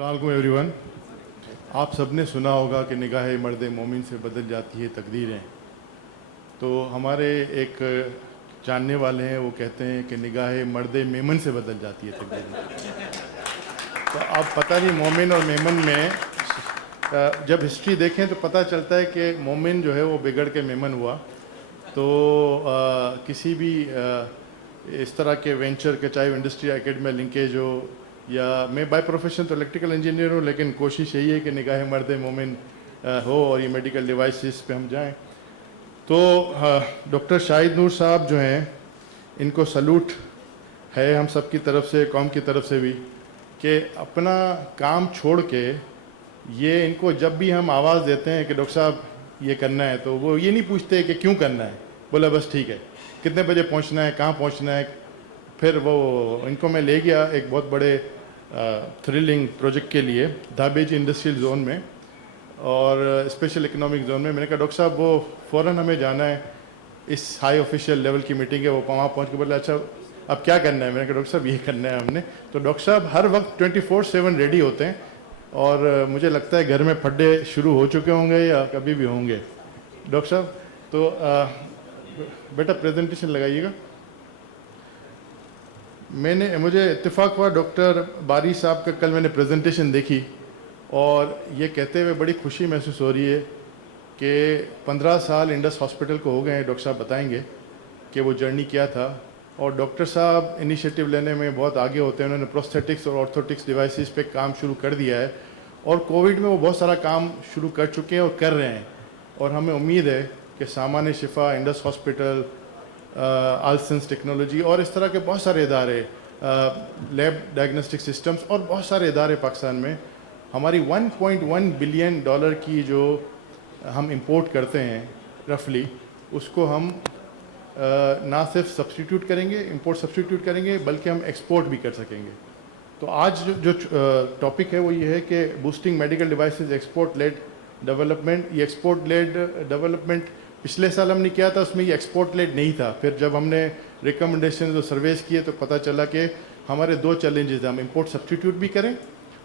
अस्सलाम वालेकुम एवरीवन। आप सब ने सुना होगा कि निगाह मर्द मोमिन से बदल जाती है तकदीरें। तो हमारे एक जानने वाले हैं, वो कहते हैं कि निगाह मर्द मेमन से बदल जाती है तकदीरें। तो अब पता नहीं मोमिन और मेमन में जब हिस्ट्री देखें तो पता चलता है कि मोमिन जो है वो बिगड़ के मेमन हुआ। तो किसी भी इस तरह के वेंचर के, चाहे इंडस्ट्री एकेडमी लिंकेज हो, या मैं बाय प्रोफेशन तो इलेक्ट्रिकल इंजीनियर हूँ, लेकिन कोशिश यही है कि निगाह मर्द मोमिन हो और ये मेडिकल डिवाइसेस पे हम जाएं। तो डॉक्टर शाहिद नूर साहब जो हैं, इनको सलूट है हम सब की तरफ से, कौम की तरफ से भी, कि अपना काम छोड़ के ये इनको जब भी हम आवाज़ देते हैं कि डॉक्टर साहब ये करना है, तो वो ये नहीं पूछते कि क्यों करना है, बोला बस ठीक है, कितने बजे पहुंचना है, कहाँ पहुंचना है। फिर वो इनको मैं ले गया एक बहुत बड़े थ्रिलिंग प्रोजेक्ट के लिए धाबेज इंडस्ट्रियल जोन में और स्पेशल इकोनॉमिक जोन में। मैंने कहा डॉक्टर साहब वो फ़ौरन हमें जाना है, इस हाई ऑफिशियल लेवल की मीटिंग है। वो वहाँ पहुँच के बोला अच्छा अब क्या करना है। मैंने कहा डॉक्टर साहब ये करना है हमने। तो डॉक्टर साहब हर वक्त 24/7 रेडी होते हैं और मुझे लगता है घर में फड्डे शुरू हो चुके होंगे या कभी भी होंगे। डॉक्टर साहब तो बेटा प्रेजेंटेशन लगाइएगा। मुझे इत्तेफाक हुआ डॉक्टर बारी साहब का कल मैंने प्रेजेंटेशन देखी और ये कहते हुए बड़ी खुशी महसूस हो रही है कि 15 साल इंडस हॉस्पिटल को हो गए हैं। डॉक्टर साहब बताएंगे कि वो जर्नी क्या था। और डॉक्टर साहब इनिशिएटिव लेने में बहुत आगे होते हैं। उन्होंने प्रोस्थेटिक्स और ऑर्थोटिक्स डिवाइसेस पे काम शुरू कर दिया है और कोविड में वो बहुत सारा काम शुरू कर चुके हैं और कर रहे हैं। और हमें उम्मीद है कि सामान्य शिफा, इंडस हॉस्पिटल, आलसेंस टेक्नोलॉजी और इस तरह के बहुत सारे इदारे, लैब डायग्नोस्टिक सिस्टम्स और बहुत सारे इदारे पाकिस्तान में, हमारी $1.1 बिलियन की जो हम इंपोर्ट करते हैं रफली, उसको हम ना सिर्फ सब्सटीट्यूट करेंगे, इंपोर्ट सब्सटीट्यूट करेंगे, बल्कि हम एक्सपोर्ट भी कर सकेंगे। तो आज जो टॉपिक है वो ये है कि boosting medical devices export lead development. ये एक्सपोर्ट लेड डेवलपमेंट पिछले साल हमने किया था, उसमें ये एक्सपोर्ट लेड नहीं था। फिर जब हमने रिकमेंडेशन जो सर्वेस किए तो पता चला कि हमारे दो चैलेंजेस हैं, हम इंपोर्ट सब्सटीट्यूट भी करें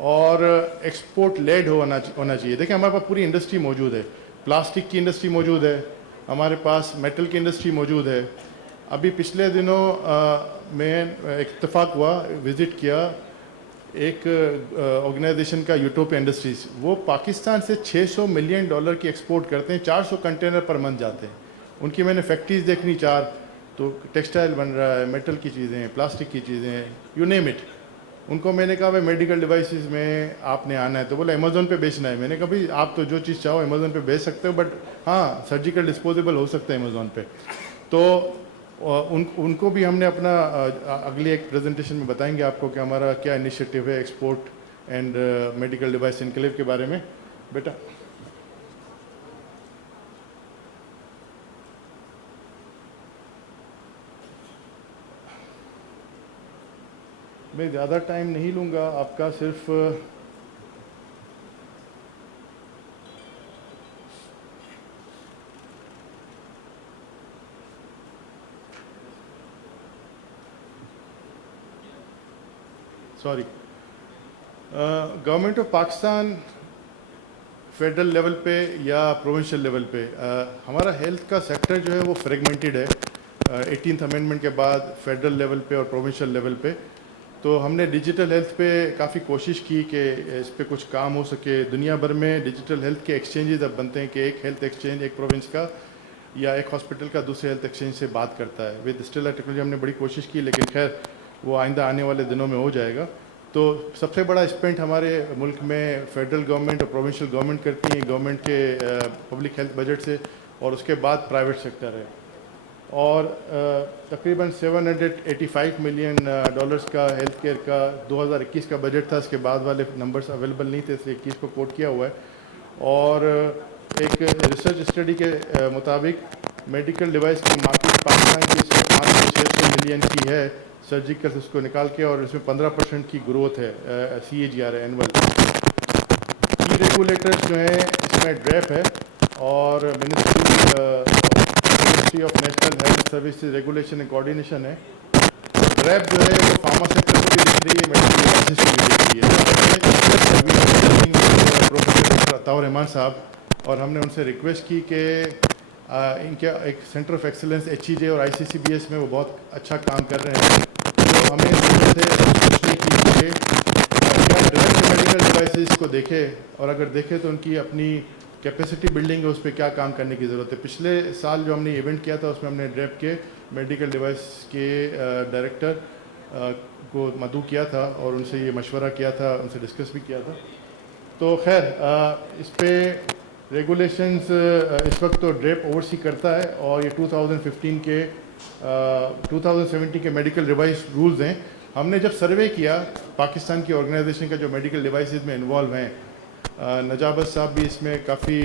और एक्सपोर्ट लेड होना चाहिए। देखिए हमारे पास पूरी इंडस्ट्री मौजूद है, प्लास्टिक की इंडस्ट्री मौजूद है, हमारे पास मेटल की इंडस्ट्री मौजूद है। अभी पिछले दिनों मैं इत्तेफाक हुआ, विज़िट किया एक ऑर्गेनाइजेशन का, यूटोपिया इंडस्ट्रीज़। वो पाकिस्तान से $600 मिलियन की एक्सपोर्ट करते हैं, 400 कंटेनर पर मंथ जाते हैं। उनकी मैंने फैक्ट्रीज देखनी 4, तो टेक्सटाइल बन रहा है, मेटल की चीज़ें, प्लास्टिक की चीज़ें, यू नेम इट। उनको मैंने कहा भाई मेडिकल डिवाइसेस में आपने आना है, तो बोला अमेज़ोन पे बेचना है। मैंने कहा भाई आप तो जो चीज़ चाहो अमेज़ोन पे बेच सकते हो, बट हाँ सर्जिकल डिस्पोजेबल हो सकते हैं अमेज़ोन पे। तो उनको भी हमने अपना अगली एक प्रेजेंटेशन में बताएंगे आपको कि हमारा क्या इनिशिएटिव है export and medical device enclave के बारे में। बेटा मैं ज़्यादा टाइम नहीं लूँगा आपका, सिर्फ sorry, government of Pakistan federal level पे या प्रोविंशियल लेवल पे, हमारा हेल्थ का सेक्टर जो है वो फ्रेगमेंटेड है 18th अमेंडमेंट के बाद फेडरल लेवल पे और प्रोविंशियल लेवल पे। तो हमने डिजिटल हेल्थ पे काफ़ी कोशिश की कि इस पे कुछ काम हो सके। दुनिया भर में डिजिटल हेल्थ के एक्सचेंजेस अब बनते हैं कि एक हेल्थ एक्सचेंज एक प्रोविंस का या एक हॉस्पिटल का दूसरे हेल्थ एक्सचेंज से बात करता है। विद स्टेलर टेक्नोलॉजी हमने बड़ी कोशिश की, लेकिन खैर वो आइंदा आने वाले दिनों में हो जाएगा। तो सबसे बड़ा स्पेंड हमारे मुल्क में फेडरल गवर्नमेंट और प्रोविंशियल गवर्नमेंट करती है, गवर्नमेंट के पब्लिक हेल्थ बजट से, और उसके बाद प्राइवेट सेक्टर है। और तकरीबन $785 मिलियन का हेल्थ केयर का 2021 का बजट था। इसके बाद वाले नंबर्स अवेलेबल नहीं थे, इसलिए 21 को कोट किया हुआ है। और एक रिसर्च स्टडी के मुताबिक मेडिकल डिवाइस की मार्केट पाकिस्तान की इस वक्त 500-600 मिलियन की है सर्जिकल, उसको निकाल के, और इसमें 15% की ग्रोथ है CAGR है एनुअल। की रेगुलेटर्स जो हैं इसमें ड्रैप है और ministry of national health services regulation and coordination है। ड्रैप जो है वो फार्मास्यूटिकल्स भी दिख रही है, मेडिकल डिवाइसेस की भी दिख रही है। अभी प्रोफेसर डॉक्टर अताउर रहमान साहब और हमने उनसे रिक्वेस्ट की कि इनके एक सेंटर ऑफ एक्सीलेंस HEJ और ICCBS में वो बहुत अच्छा काम कर रहे हैं, तो हमें ज़रूरत है सोचने की कि क्या डायरेक्ट मेडिकल डिवाइसेस को देखें, और अगर देखें तो उनकी अपनी कैपेसिटी बिल्डिंग है, उस पर क्या काम करने की ज़रूरत है। पिछले साल जो हमने इवेंट किया था उसमें हमने ड्रेप के मेडिकल डिवाइस के डायरेक्टर को मदऊ किया था और उनसे ये मशवरा किया था, उनसे डिस्कस भी किया था। तो खैर इस पे रेगुलेशंस इस वक्त तो ड्रेप ओवरसी करता है और ये 2015 के 2017 के मेडिकल डिवाइस रूल्स हैं। हमने जब सर्वे किया पाकिस्तान की ऑर्गेनाइजेशन का जो मेडिकल डिवाइसेस में इन्वॉल्व हैं, नजाबत साहब भी इसमें काफ़ी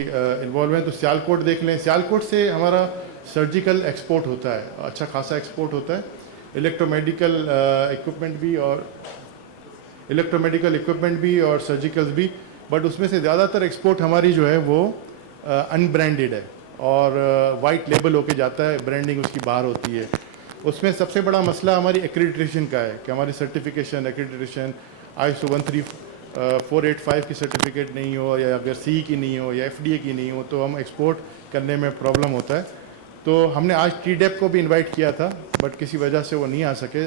इन्वॉल्व हैं, तो सियालकोट देख लें, सियालकोट से हमारा सर्जिकल एक्सपोर्ट होता है, अच्छा खासा एक्सपोर्ट होता है, इलेक्ट्रोमेडिकल इक्विपमेंट भी और सर्जिकल्स भी, बट उसमें से ज़्यादातर एक्सपोर्ट हमारी जो है वो अनब्रांडेड है और वाइट लेबल होके जाता है, ब्रांडिंग उसकी बाहर होती है। उसमें सबसे बड़ा मसला हमारी एक्रेडिटेशन का है कि हमारी सर्टिफिकेशन एक्रेडिटेशन ISO 13485 की सर्टिफिकेट नहीं हो, या अगर CE की नहीं हो या FDA की नहीं हो तो हम एक्सपोर्ट करने में प्रॉब्लम होता है। तो हमने आज TDEP को भी इनवाइट किया था, बट किसी वजह से वो नहीं आ सके,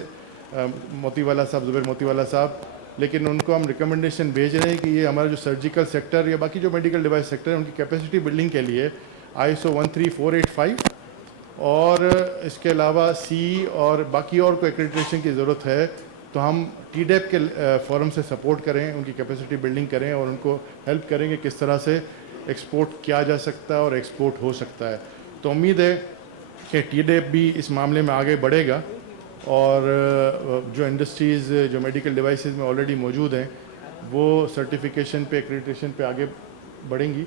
मोतीवाला साहब, ज़ुबैर मोतीवाला साहब, लेकिन उनको हम रिकमेंडेशन भेज रहे हैं कि ये हमारा जो सर्जिकल सेक्टर या बाकी जो मेडिकल डिवाइस सेक्टर है उनकी कैपेसिटी बिल्डिंग के लिए ISO 13485 और इसके अलावा CE और बाकी और कोई एक्रेडिटेशन की ज़रूरत है तो हम TDEP के फोरम से सपोर्ट करें, उनकी कैपेसिटी बिल्डिंग करें और उनको हेल्प करेंगे किस तरह से एक्सपोर्ट किया जा सकता है और एक्सपोर्ट हो सकता है। तो उम्मीद है कि TDEP भी इस मामले में आगे बढ़ेगा और जो इंडस्ट्रीज़ जो मेडिकल डिवाइसेस में ऑलरेडी मौजूद हैं वो सर्टिफिकेशन पे एक्रेडिटेशन पे आगे बढ़ेंगी।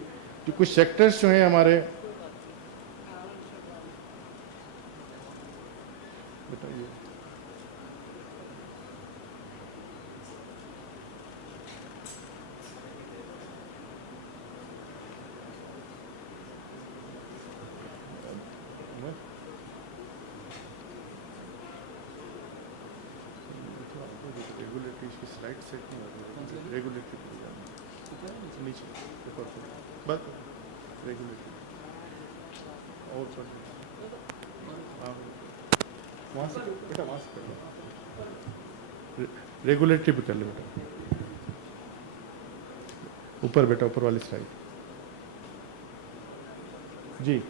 तो कुछ सेक्टर्स जो हैं हमारे, बताइए। रेगुलेटरी की स्लाइड सेट नहीं हो रही, रेगुलेटरी नीचे बस रेगुलेटरी और हाँ वहाँ से बेटा, वहाँ से कर लो, रेगुलेटरी पे कर लो बेटा, ऊपर बेटा, ऊपर वाली स्लाइड जी।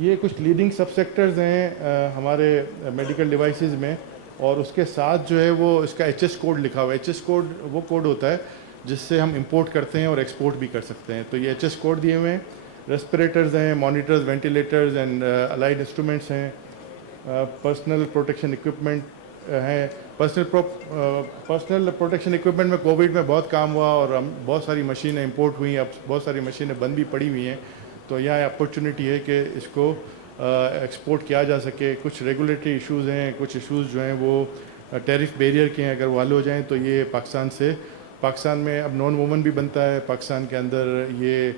ये कुछ लीडिंग सब सेक्टर्स हैं हमारे मेडिकल डिवाइसेस में, और उसके साथ जो है वो इसका HS कोड लिखा हुआ है। HS कोड वो कोड होता है जिससे हम इंपोर्ट करते हैं और एक्सपोर्ट भी कर सकते हैं। तो ये HS कोड दिए हुए हैं। रेस्पिरेटर्स हैं, monitors, ventilators and allied instruments हैं, पर्सनल प्रोटेक्शन इक्विपमेंट हैं। पर्सनल प्रोटेक्शन इक्विपमेंट में कोविड में बहुत काम हुआ और हम बहुत सारी मशीनें इंपोर्ट हुई, अब बहुत सारी मशीनें बंद भी पड़ी हुई हैं, तो यहाँ अपॉर्चुनिटी है कि इसको एक्सपोर्ट किया जा सके। कुछ रेगुलेटरी इश्यूज़ हैं, कुछ इश्यूज़ जो हैं वो टैरिफ बैरियर के हैं, अगर वो हल हो जाएँ तो ये पाकिस्तान में अब नॉन वोमन भी बनता है, पाकिस्तान के अंदर ये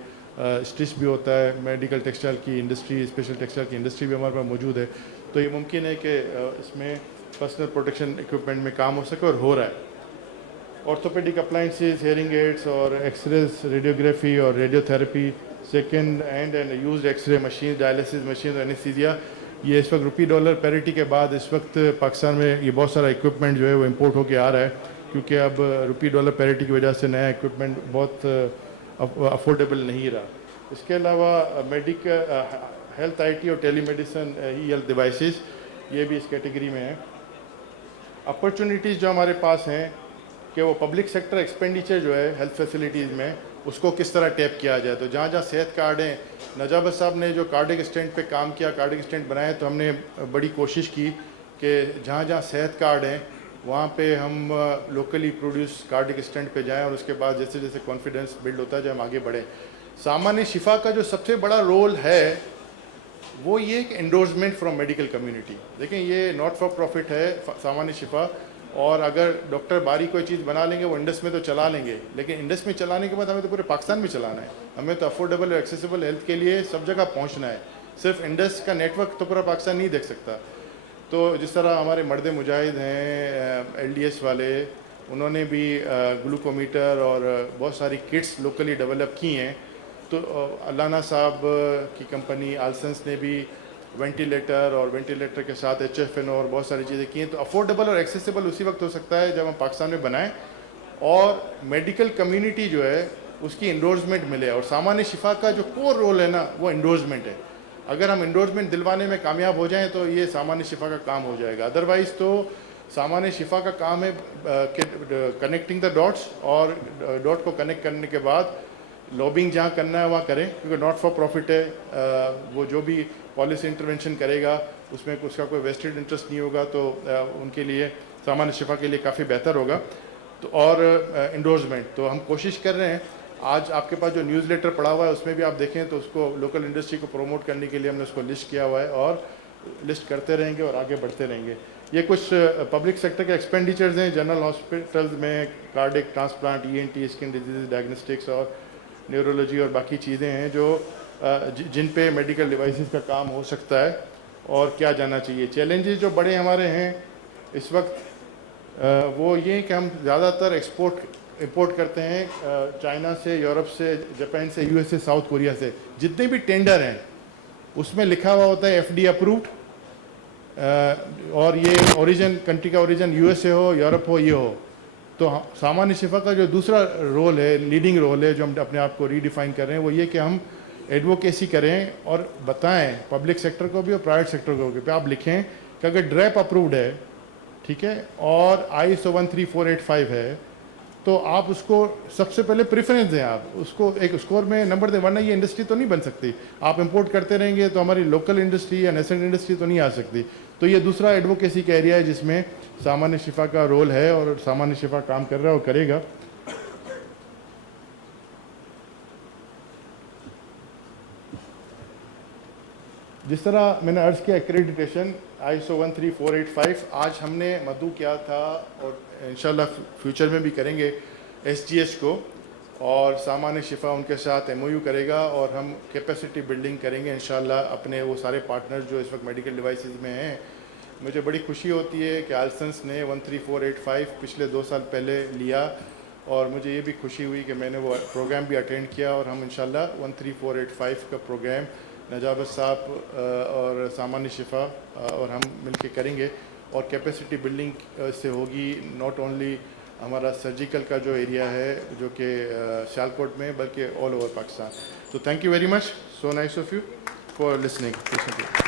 स्टिच भी होता है, मेडिकल टेक्सटाइल की इंडस्ट्री, स्पेशल टेक्सटाइल की इंडस्ट्री भी हमारे पास मौजूद है। तो ये मुमकिन है कि इसमें पर्सनल प्रोटेक्शन इक्विपमेंट में काम हो सके और हो रहा है। ऑर्थोपेडिक अप्लाइंसेस, हेयरिंग एड्स और एक्सरेज, रेडियोग्राफी और radiotherapy, second hand and used x-ray machine, dialysis machine, anaesthesia, ये इस वक्त रुपी-डॉलर पैरिटी के बाद इस वक्त पाकिस्तान में ये बहुत सारा इक्विपमेंट जो है वो इंपोर्ट होके आ रहा है, क्योंकि अब रुपी-डॉलर पैरिटी की वजह से नया इक्विपमेंट बहुत अफोर्डेबल नहीं रहा। इसके अलावा हेल्थ IT और टेलीमेडिसन, हेल्थ डिवाइसेस, ये भी इस कैटेगरी में है। अपॉर्चुनिटीज़ जो हमारे पास हैं कि वो पब्लिक सेक्टर एक्सपेंडिचर जो है हेल्थ फैसिलिटीज़ में उसको किस तरह टैप किया जाए। तो जहाँ जहाँ सेहत कार्ड हैं, नजाबत साहब ने जो कार्डिक स्टेंट पे काम किया, कार्डिक स्टेंट बनाए, तो हमने बड़ी कोशिश की कि जहाँ जहाँ सेहत कार्ड हैं वहाँ पे हम लोकली प्रोड्यूस कार्डिक स्टेंट पे जाएं और उसके बाद जैसे जैसे कॉन्फिडेंस बिल्ड होता है जो हम आगे बढ़ें। सामान्य शिफा का जो सबसे बड़ा रोल है वो ये कि एंडोर्समेंट फ्रॉम मेडिकल कम्युनिटी। देखें, ये नॉट फॉर प्रॉफिट है सामान्य शिफा, और अगर डॉक्टर बारी कोई चीज़ बना लेंगे वो इंडस में तो चला लेंगे, लेकिन इंडस में चलाने के बाद हमें तो पूरे पाकिस्तान में चलाना है। हमें तो अफोर्डेबल और एक्सेसिबल हेल्थ के लिए सब जगह पहुंचना है। सिर्फ इंडस का नेटवर्क तो पूरा पाकिस्तान नहीं देख सकता। تو جس طرح ہمارے مرد مجاہد ہیں LDS والے، انہوں نے بھی گلوکومیٹر اور بہت ساری کٹس لوکلی ڈیولپ کی ہیں، تو علانہ صاحب کی کمپنی آلسنس نے بھی وینٹیلیٹر اور وینٹیلیٹر کے ساتھ HFNO اور بہت ساری چیزیں کی ہیں. تو افورڈیبل اور ایکسیسیبل اسی وقت ہو سکتا ہے جب ہم پاکستان میں بنائیں اور میڈیکل کمیونٹی جو ہے اس کی انڈورسمنٹ ملے. اور سامان شفا کا جو کور رول ہے نا وہ انڈورسمنٹ ہے. اگر ہم انڈورسمنٹ دلوانے میں کامیاب ہو جائیں تو یہ سامان شفا کا کام ہو جائے گا. ادروائز تو سامان شفا کا کام ہے کنیکٹنگ دا ڈاٹس، اور ڈاٹ کو کنیکٹ کرنے کے بعد لابنگ جہاں کرنا ہے وہاں کریں، کیونکہ ناٹ فار پروفٹ ہے. وہ جو بھی پالیسی انٹرونشن کرے گا اس میں اس کا کوئی ویسٹڈ انٹرسٹ نہیں ہوگا، تو ان کے لیے سامان شفا کے لیے کافی بہتر ہوگا. تو اور انڈورسمنٹ تو ہم کوشش کر رہے ہیں. آج آپ کے پاس جو نیوز لیٹر پڑا ہوا ہے اس میں بھی آپ دیکھیں تو اس کو لوکل انڈسٹری کو پروموٹ کرنے کے لیے ہم نے اس کو لسٹ کیا ہوا ہے، اور لسٹ کرتے رہیں گے اور آگے بڑھتے رہیں گے. یہ کچھ پبلک سیکٹر کے ایکسپینڈیچرز ہیں جنرل ہاسپٹلز میں، cardiac transplant, ENT، skin disease diagnostics اور نیورولوجی اور باقی چیزیں ہیں جو جن پہ میڈیکل ڈیوائسز کا کام ہو سکتا ہے اور کیا جانا چاہیے. چیلنجز جو بڑے ہمارے ہیں اس وقت وہ یہ کہ ہم زیادہ تر امپورٹ کرتے ہیں چائنا سے، یورپ سے، جاپان سے، USA سے، ساؤتھ کوریا سے. جتنے بھی ٹینڈر ہیں اس میں لکھا ہوا ہوتا ہے FD اپرووڈ، اور یہ اوریجن کنٹری کا اوریجن USA ہو، یورپ ہو، یہ ہو. تو سامان شفا کا جو دوسرا رول ہے، لیڈنگ رول ہے جو ہم اپنے آپ کو ریڈیفائن کر رہے ہیں، وہ یہ کہ ہم ایڈوکیسی کریں اور بتائیں پبلک سیکٹر کو بھی اور پرائیویٹ سیکٹر کو بھی. پہ آپ لکھیں کہ اگر ڈریپ اپرووڈ ہے، ٹھیک ہے، اور ISO 13485 ہے، تو آپ اس کو سب سے پہلے پریفرنس دیں. آپ اس کو ایک اسکور میں نمبر دیں، ورنہ یہ انڈسٹری تو نہیں بن سکتی. آپ امپورٹ کرتے رہیں گے تو ہماری لوکل انڈسٹری یا نیشنل انڈسٹری تو نہیں آ سکتی. تو یہ دوسرا ایڈوکیسی کا ایریا ہے جس میں سامان شفا کا رول ہے، اور سامان شفا کام کر رہا ہے اور کرے گا. جس طرح میں نے عرض کیا ایکریڈیٹیشن ISO 13485 آج ہم نے مدعو کیا تھا، اور انشاءاللہ فیوچر میں بھی کریں گے SGH کو، اور سامان شفا ان کے ساتھ MOU کرے گا، اور ہم کیپیسٹی بلڈنگ کریں گے انشاءاللہ اپنے وہ سارے پارٹنر جو اس وقت میڈیکل ڈیوائسز میں ہیں. مجھے بڑی خوشی ہوتی ہے کہ آلسنس نے 13485 پچھلے 2 سال پہلے لیا، اور مجھے یہ بھی خوشی ہوئی کہ میں نے وہ پروگرام بھی اٹینڈ کیا، اور ہم انشاءاللہ 13485 کا پروگرام نجابت صاحب اور سامان شفا اور ہم مل کے کریں گے. اور کیپیسٹی بلڈنگ سے ہوگی ناٹ اونلی ہمارا سرجیکل کا جو ایریا ہے جو کہ سیالکوٹ میں، بلکہ آل اوور پاکستان. تو thank you very much, so nice of you for listening.